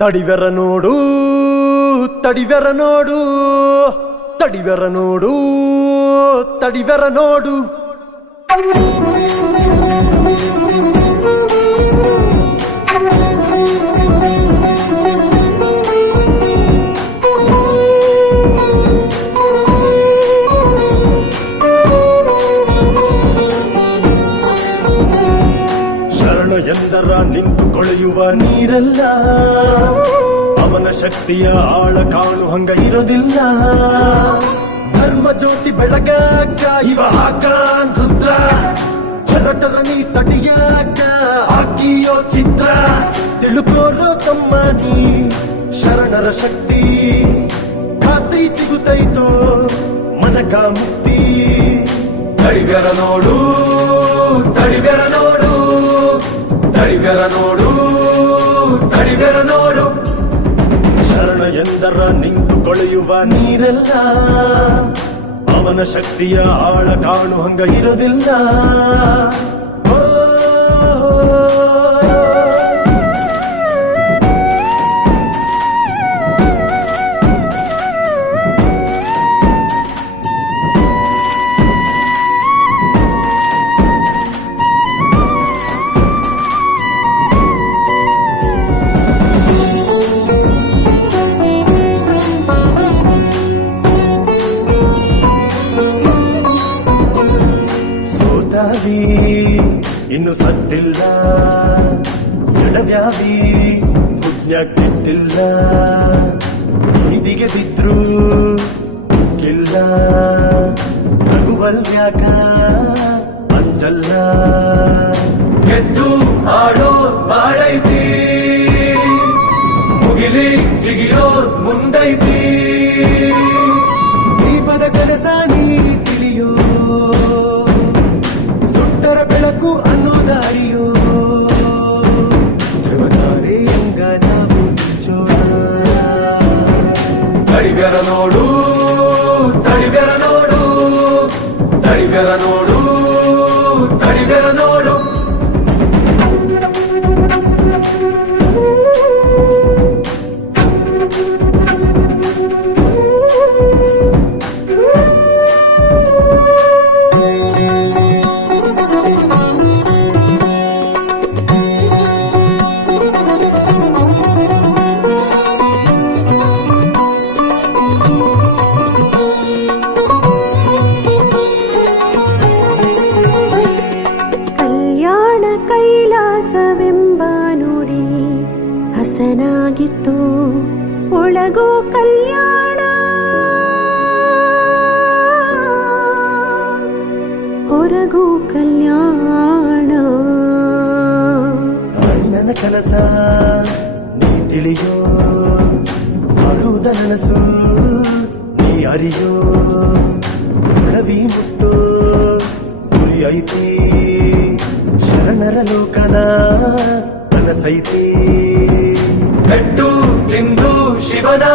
ತಡಿವೆರ ನೋಡು ತಡಿವೆರ ನೋಡು ತಡಿವೆರ ನೋಡು ತಡಿವೆರ ನೋಡು. ಎಂದರ ನಿಂತು ಕೊಳೆಯುವ ನೀರಲ್ಲ. ಅವನ ಶಕ್ತಿಯ ಆಳ ಕಾಣು ಹಂಗ ಇರೋದಿಲ್ಲ. ಧರ್ಮ ಜ್ಯೋತಿ ಬೆಳಗಾಕ ಇವ ಆಕಾನ್ ರುದ್ರ. ಹೊರಟರ ನೀ ತಡಿಯಾಕ ಆಕಿಯೋ ಚಿತ್ರ. ತಿಳುಕೋರೋ ತಮ್ಮ ನೀ ಶರಣರ ಶಕ್ತಿ. ಖಾತ್ರಿ ಸಿಗುತ್ತೈತು ಮನಕ ಮುಕ್ತಿ. ತಡಿಗರ ನೋಡು ತಡಿಗರ ನೋಡು. ತಡಿಗರ ನೋಡು ತಡಿಬೇರ ನೋಡು. ಶರಣ ಎಂದರ ನಿಂತು ಕೊಳೆಯುವ ನೀರೆಲ್ಲ, ಅವನ ಶಕ್ತಿಯ ಆಳ ಕಾಣು ಹಂಗ ಇರೋದಿಲ್ಲ ಇನ್ನು ಸತ್ತಿಲ್ಲ. ಎಡವ್ಯಾವಿ ಪುಣ್ಯಕ್ಕಿತ್ತಿಲ್ಲ. ನಿಧಿಗೆ ಬಿದ್ರು ಕಿಲ್ಲ. ರಘುವಲ್ಯಾಕ ಅಂಜಲ್ಲ. ಗೆದ್ದು ಆಡೋ ಬಾಳೈತಿ ಮುಗಿಲಿ ಜಿಗಿಯೋ ಮುಂದೈತಿ. ದೀಪದ ಕನಸ తడిగరనోడు చూడ ಹಸನಾಗಿತ್ತು ಒಳಗೋ ಕಲ್ಯಾಣ. ಹೊರಗೂ ಕಲ್ಯಾಣ. ಅಣ್ಣನ ಕೆಲಸ ನೀ ತಿಳಿಯೋ ಮಾಡುವುದ ನನಸು ನೀ ಅರಿಯೋ. ಒಳವಿ ಮುಟ್ಟು ಗುರಿ ಐತಿ, ಶರಣರ ಲೋಕನ ಕನಸೈತಿ పెట్టు ఇందు శివనా